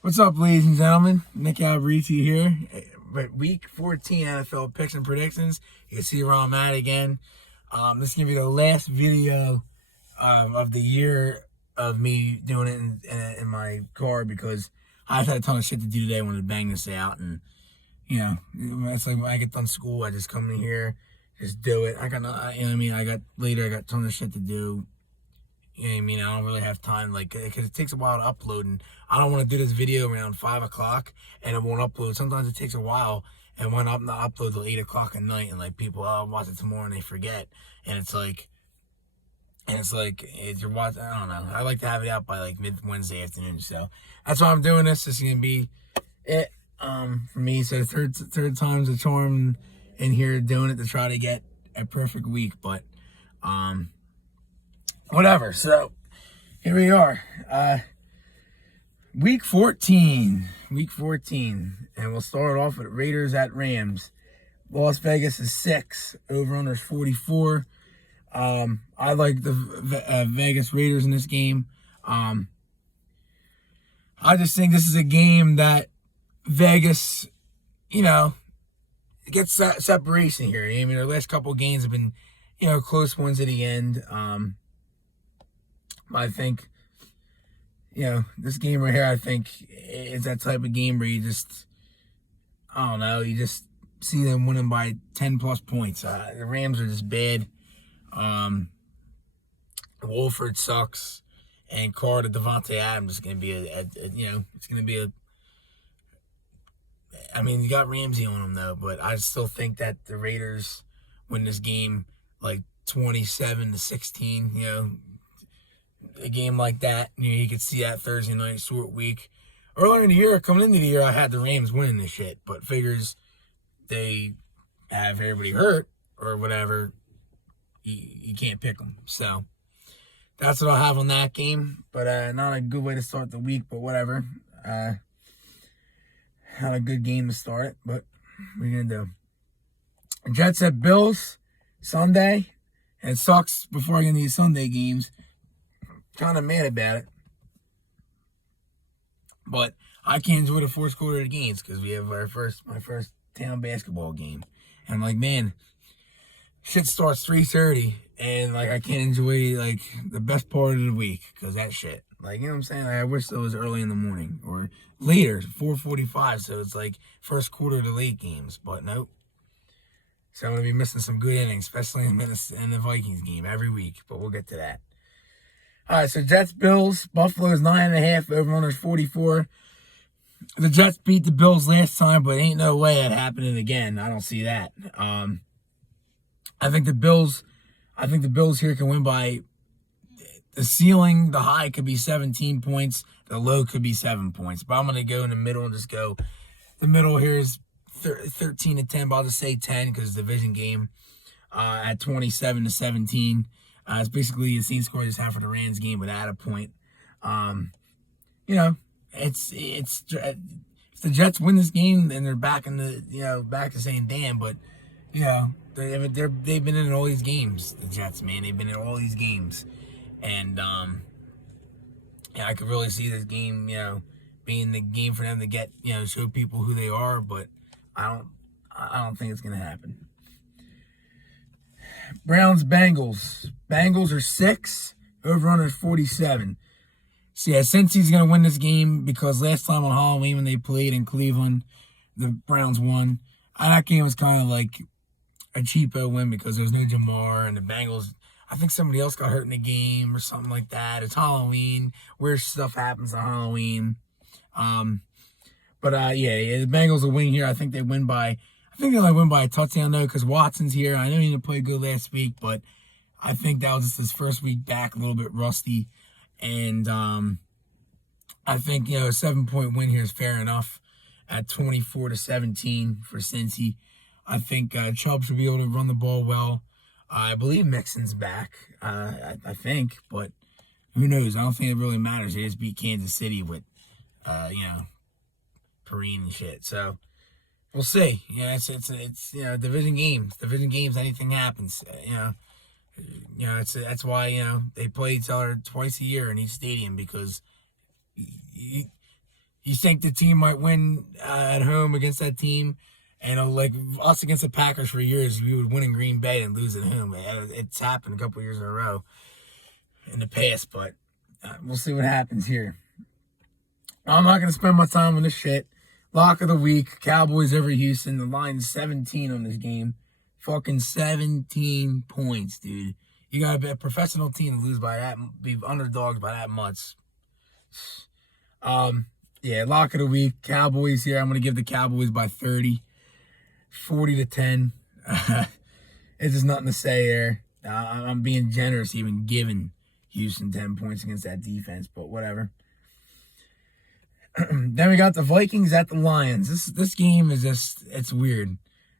What's up, ladies and gentlemen? Nick Alberiti here. But week 14 NFL picks and predictions. You can see where I'm at again. This is going to be the last video of the year of me doing it in my car because I had a ton of shit to do today. I wanted to bang this out. And, you know, it's like when I get done school, I just come in here, just do it. I got a ton of shit to do. You know what I mean? I don't really have time, because it takes a while to upload, and I don't want to do this video around 5 o'clock, and it won't upload. Sometimes it takes a while, and when I'm not upload till 8 o'clock at night, and, people, I'll watch it tomorrow, and they forget, and it's like, you're watching, I don't know. I like to have it out by, mid-Wednesday afternoon, so that's why I'm doing this. This is going to be it, for me, so third time's a charm in here doing it to try to get a perfect week, but, whatever. So here we are. Week 14. And we'll start off with Raiders at Rams. Las Vegas is 6. Over-under is 44. I like the Vegas Raiders in this game. I just think this is a game that Vegas, gets that separation here. I mean, their last couple of games have been, close ones at the end. I think, this game right here, I think, is that type of game where you just, I don't know, you just see them winning by 10-plus points. The Rams are just bad. Wolford sucks. And Carr to Devontae Adams is going to be it's going to be you got Ramsey on them, though, but I still think that the Raiders win this game, 27-16, a game like that. You could see that Thursday night short week. Earlier in the year, coming into the year, I had the Rams winning this shit, but figures they have everybody hurt or whatever, you can't pick them. So that's what I'll have on that game, but not a good way to start the week, but whatever. Not a good game to start, but what are you going to do? Jets at Bills Sunday, and it sucks before I get into these Sunday games. Kind of mad about it, but I can't enjoy the fourth quarter of the games because we have my first town basketball game, and I'm like, man, shit starts 3:30, and I can't enjoy the best part of the week because that shit, you know what I'm saying? I wish it was early in the morning or later, 4:45, so it's first quarter to late games, but nope. So I'm gonna be missing some good innings, especially in the Vikings game every week, but we'll get to that. All right, so Jets, Bills. Buffalo's 9.5. Over-under is 44. The Jets beat the Bills last time, but ain't no way that happening again. I don't see that. I think the Bills here can win by the ceiling. The high could be 17 points. The low could be 7 points. But I'm going to go in the middle and just go. The middle here is 13-10, but I'll just say 10 because it's a division game at 27-17. It's basically the same score I just had for the Rams game, but at a point. It's if the Jets win this game, then they're back back to saying damn. But they've been in all these games. The Jets, man, they've been in all these games, and I could really see this game, being the game for them to get show people who they are. But I don't think it's gonna happen. Browns, Bengals. Bengals are 6. Over-under is 47. So, yeah, Cincy's going to win this game because last time on Halloween when they played in Cleveland, the Browns won. That game was kind of like a cheapo win because there was no Jamar, and the Bengals, I think somebody else got hurt in the game or something like that. It's Halloween. Weird stuff happens on Halloween. The Bengals will win here. I think they only win by a touchdown, though, because Watson's here. I know he didn't play good last week, but I think that was just his first week back, a little bit rusty. And I think, a 7-point win here is fair enough at 24-17 for Cincy. I think Chubb should be able to run the ball well. I believe Mixon's back, I think, but who knows? I don't think it really matters. They just beat Kansas City with, Perine and shit. So, we'll see. It's division games. Division games, anything happens. That's why they play each other twice a year in each stadium because you you think the team might win at home against that team. And like us against the Packers for years, we would win in Green Bay and lose at home. It's happened a couple years in a row in the past, but we'll see what happens here. I'm not going to spend my time on this shit. Lock of the week, Cowboys over Houston. The line's 17 on this game. Fucking 17 points, dude. You got to be a professional team to lose by that, be underdogs by that much. Yeah, lock of the week, Cowboys here. I'm going to give the Cowboys by 30, 40-10. It's just nothing to say there. I'm being generous even giving Houston 10 points against that defense, but whatever. Then we got the Vikings at the Lions. This game is just, it's weird.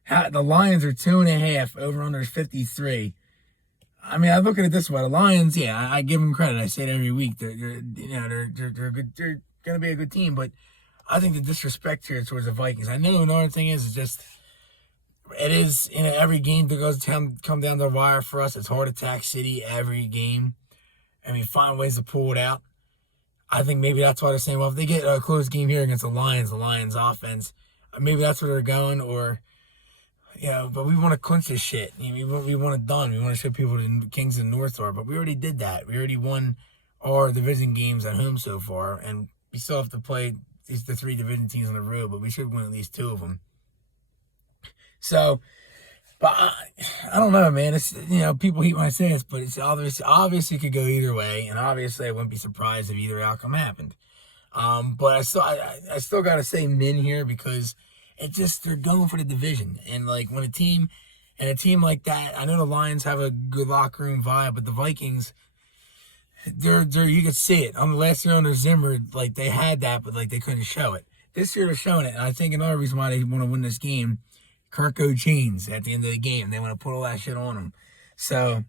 The Lions are 2.5, over under 53. I mean, I look at it this way: the Lions, yeah, I give them credit. I say it every week. They're good. They're gonna be a good team, but I think the disrespect here towards the Vikings. I know another thing is just it is every game that goes come down the wire for us. It's heart attack city every game, and we find ways to pull it out. I think maybe that's why they're saying, well, if they get a close game here against the Lions offense, maybe that's where they're going, or, but we want to clinch this shit. We want it done. We want to show people the Kings and North are, but we already did that. We already won our division games at home so far, and we still have to play the 3 division teams on the road, but we should win at least 2 of them. So, but I don't know, man. It's people hate when I say this, but it's obviously could go either way, and obviously I wouldn't be surprised if either outcome happened. But I still gotta say men here because it just they're going for the division, and like when a team like that, I know the Lions have a good locker room vibe, but the Vikings, they're you could see it. On the last year under Zimmer, like they had that, but like they couldn't show it. This year they're showing it, and I think another reason why they want to win this game. Kirko chains at the end of the game. They want to put all that shit on them. So,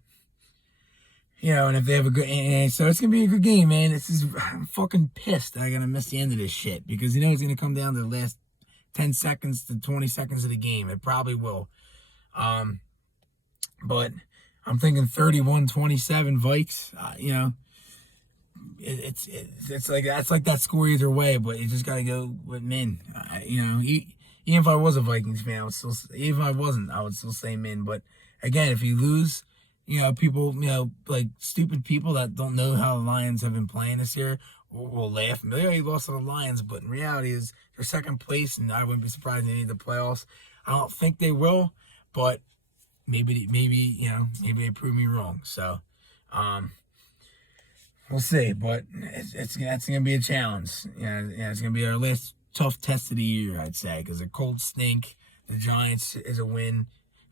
and if they have a good... so it's going to be a good game, man. I'm fucking pissed that I got to miss the end of this shit. Because it's going to come down to the last 10 seconds to 20 seconds of the game. It probably will. But I'm thinking 31-27 Vikes. It's like... That's like that score either way. But you just got to go with men. Even if I was a Vikings fan, even if I wasn't, I would still say men. But again, if you lose, people, like stupid people that don't know how the Lions have been playing this year will laugh. Maybe you lost to the Lions, but in reality, is they're second place, and I wouldn't be surprised they need the playoffs. I don't think they will, but maybe they prove me wrong. So, we'll see. But it's gonna be a challenge. It's gonna be our last tough test of the year, I'd say, because the Colts stink. The Giants is a win.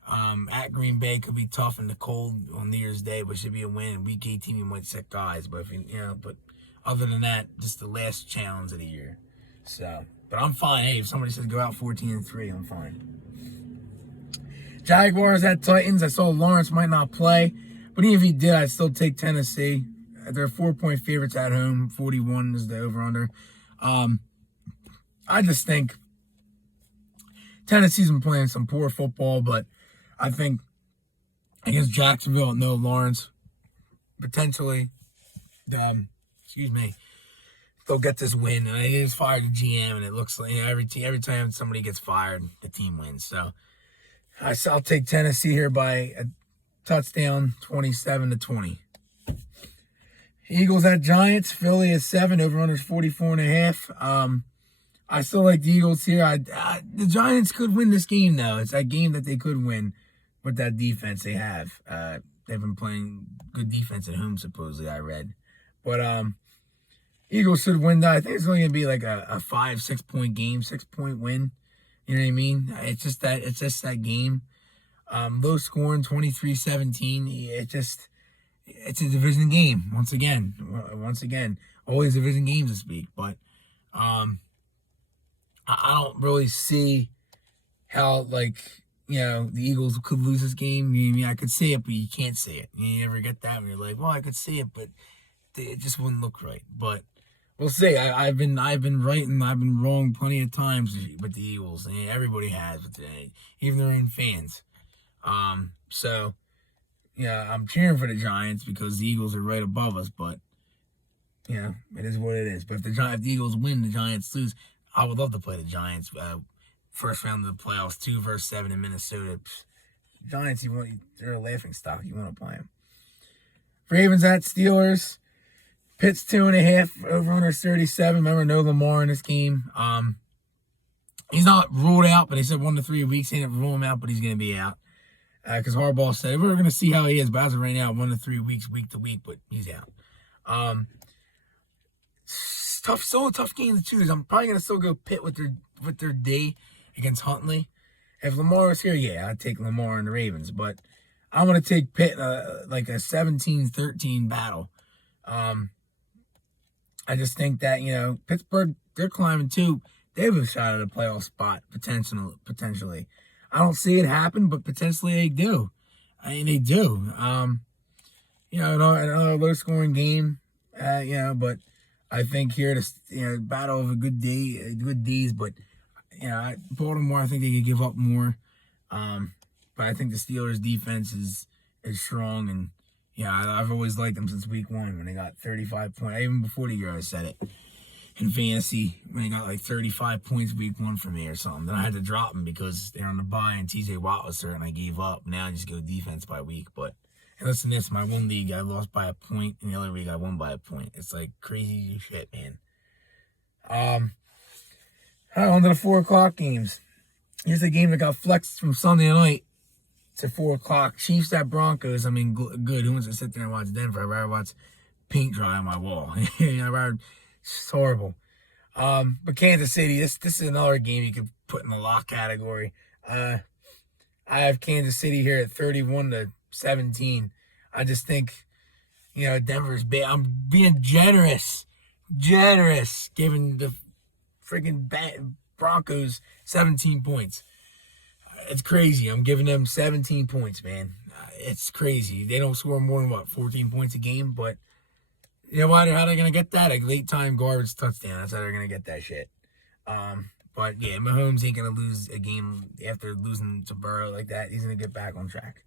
At Green Bay could be tough in the cold on New Year's Day, but should be a win. In Week 18, we might set guys, but but other than that, just the last challenge of the year. So, but I'm fine. Hey, if somebody says go out 14-3, I'm fine. Jaguars at Titans. I saw Lawrence might not play, but even if he did, I'd still take Tennessee. They're 4-point favorites at home. 41 is the over/under. I just think Tennessee's been playing some poor football, but I think against Jacksonville and no Lawrence, potentially, they'll get this win. And they just fired the GM, and it looks like every time somebody gets fired, the team wins. So I'll take Tennessee here by a touchdown, 27-20. Eagles at Giants. Philly is 7. Over/under is 44.5. I still like the Eagles here. The Giants could win this game, though. It's that game that they could win with that defense they have. They've been playing good defense at home, supposedly, I read. But Eagles should win that. I think it's only going to be like a 5-6 point game, 6-point win. You know what I mean? It's just that game. Low scoring, 23-17. It's a division game, once again. Always division games to speak. But I don't really see how, the Eagles could lose this game. I could see it, but you can't see it. You ever get that when you're like, well, I could see it, but it just wouldn't look right. But we'll see. I've been right and I've been wrong plenty of times with the Eagles. And everybody has, even their own fans. So, I'm cheering for the Giants because the Eagles are right above us, but it is what it is. But if the Eagles win, the Giants lose, I would love to play the Giants. First round of the playoffs, 2-7 in Minnesota. Giants, they're a laughing stock. You want to play them. Ravens at Steelers. Pitt's 2.5 over under 37. Remember, no Lamar in this game. He's not ruled out, but they said 1 to 3 weeks. They didn't rule him out, but he's going to be out. Because Harbaugh said we're going to see how he is, but as of right now, 1 to 3 weeks, week to week, but he's out. Still a tough game to choose. I'm probably going to still go Pitt with their D against Huntley. If Lamar was here, yeah, I'd take Lamar and the Ravens, but I'm going to take Pitt like a 17-13 battle. I just think that, Pittsburgh, they're climbing too. They have a shot at a playoff spot, potentially. I don't see it happen, but potentially they do. I mean, they do. Another low-scoring game, but I think here, battle of a good D's, but, Baltimore, I think they could give up more. But I think the Steelers' defense is strong, and, I've always liked them since week 1 when they got 35 points. Even before the year, I said it. In fantasy, when they got like 35 points week 1 for me or something. Then I had to drop them because they're on the bye and TJ Watt was hurt and I gave up. Now I just go defense by week. But and listen to this, my one league I lost by a point, and the other league I won by a point. It's like crazy shit, man. On to the 4 o'clock games. Here's a game that got flexed from Sunday night to 4 o'clock. Chiefs at Broncos. I mean, good. Who wants to sit there and watch Denver? I'd rather watch paint dry on my wall. It's horrible. But Kansas City, this is another game you could put in the lock category. I have Kansas City here at 31-17. I just think, Denver's bad. I'm being generous, giving the freaking Broncos 17 points. It's crazy. I'm giving them 17 points, man. It's crazy. They don't score more than, 14 points a game, but you know what? How are they going to get that? A late-time garbage touchdown. That's how they're going to get that shit. But, yeah, Mahomes ain't going to lose a game after losing to Burrow like that. He's going to get back on track.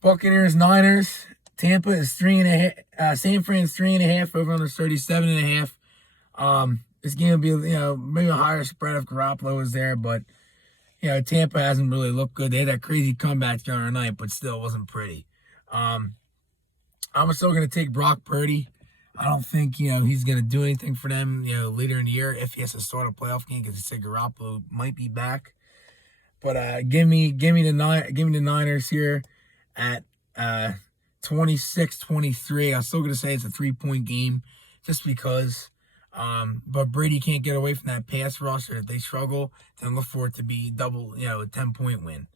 Buccaneers, Niners. Tampa is 3.5. San Fran's 3.5 over under 37.5. This game will be, maybe a higher spread if Garoppolo was there, but, Tampa hasn't really looked good. They had that crazy comeback the other night, but still it wasn't pretty. I'm still going to take Brock Purdy. I don't think, he's going to do anything for them, later in the year if he has to start a playoff game because he said Garoppolo might be back. But give me the Niners here at 26-23. I'm still going to say it's a 3-point game just because. But Brady can't get away from that pass rush. Or if they struggle, then look for it to be double, a 10-point win.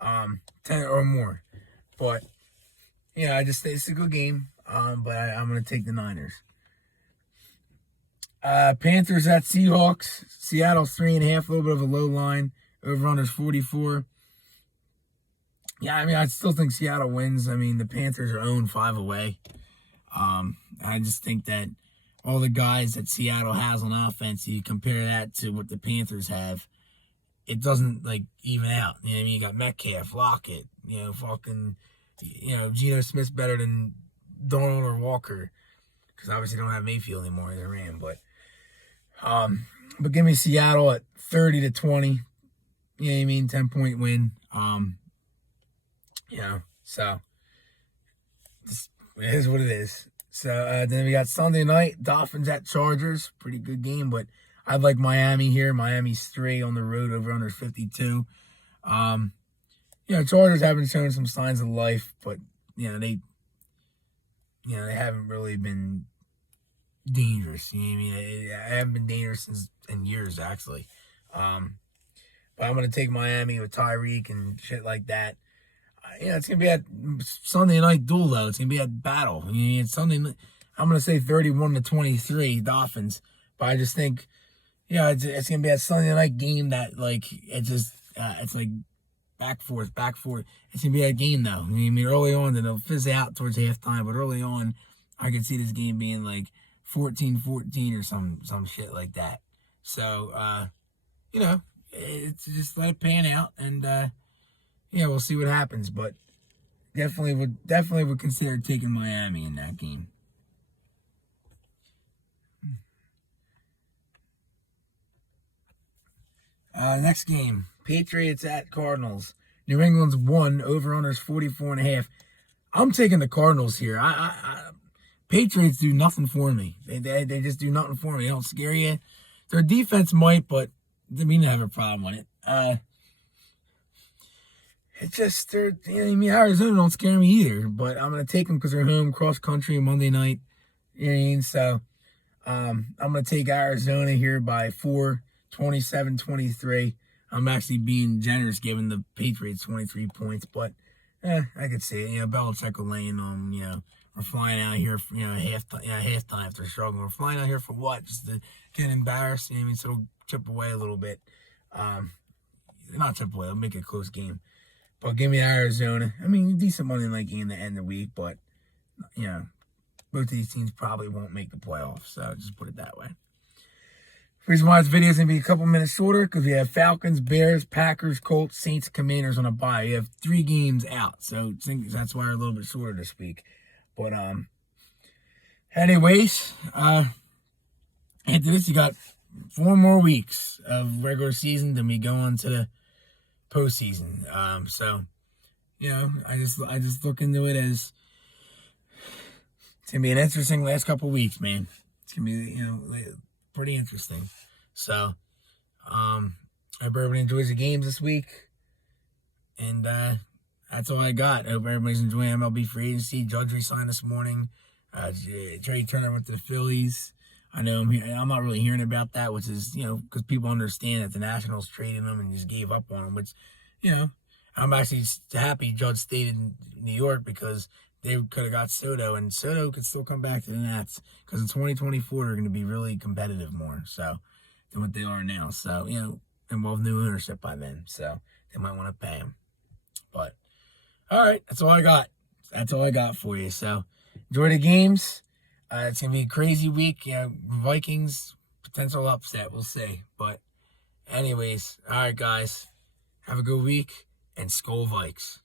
10 or more. But I just think it's a good game, but I'm going to take the Niners. Panthers at Seahawks. Seattle's 3.5, a little bit of a low line. Over-under's 44. Yeah, I still think Seattle wins. The Panthers are 0-5 away. I just think that all the guys that Seattle has on offense, you compare that to what the Panthers have, it doesn't, even out. You got Metcalf, Lockett, Geno Smith's better than Donald or Walker because obviously don't have Mayfield anymore. They ran, but give me Seattle at 30-20. 10-point win. So it is what it is. So then we got Sunday night, Dolphins at Chargers. Pretty good game, but I'd like Miami here. Miami's 3 on the road, over under 52. Chargers haven't shown some signs of life, but they haven't really been dangerous. They haven't been dangerous in years, actually. But I'm gonna take Miami with Tyreek and shit like that. It's gonna be a Sunday night duel though. It's gonna be a battle. It's Sunday. I'm gonna say 31-23 Dolphins, but I just think, it's gonna be a Sunday night game that it's like back forth. It's gonna be a game though. Early on, then they'll fizz out towards halftime, but early on, I could see this game being 14-14 or some shit like that. So, it's just let it pan out, and we'll see what happens. But definitely would consider taking Miami in that game. Next game, Patriots at Cardinals. New England's won. Over-under's 44.5. I'm taking the Cardinals here. Patriots do nothing for me. They just do nothing for me. They don't scare you. Their defense might, but they mean to have a problem with it. It's just, Arizona don't scare me either, but I'm going to take them because they're home, cross-country, Monday night. You know what I mean? So, I'm going to take Arizona here by 4, 27-23. I'm actually being generous giving the Patriots 23 points, but I could see it. Belichick will laying on, we're flying out here for, halftime after struggling. We're flying out here for what? Just to get embarrassed, so it'll chip away a little bit. Not chip away, it'll make it a close game. But give me Arizona. Decent Monday night game to end the week, but, both of these teams probably won't make the playoffs, so just put it that way. The reason why this video is going to be a couple minutes shorter, because we have Falcons, Bears, Packers, Colts, Saints, Commanders on a bye. We have 3 games out, so that's why we're a little bit shorter this week. But, anyways, after this, you got 4 more weeks of regular season, then we go on to the postseason. So, I just look into it as it's going to be an interesting last couple weeks, man. It's going to be, pretty interesting. So, I hope everybody enjoys the games this week. And that's all I got. I hope everybody's enjoying MLB free agency. Judge resigned this morning. Trey Turner went to the Phillies. I know I'm not really hearing about that, which is, because people understand that the Nationals traded him and just gave up on him, which, I'm actually happy Judge stayed in New York because they could have got Soto, and Soto could still come back to the Nats because in 2024 they're going to be really competitive more than what they are now. So, involve new ownership by then, so they might want to pay him. But, all right, that's all I got. That's all I got for you. So, enjoy the games. It's going to be a crazy week. Vikings, potential upset. We'll see. But anyways, all right, guys. Have a good week, and Skol Vikes.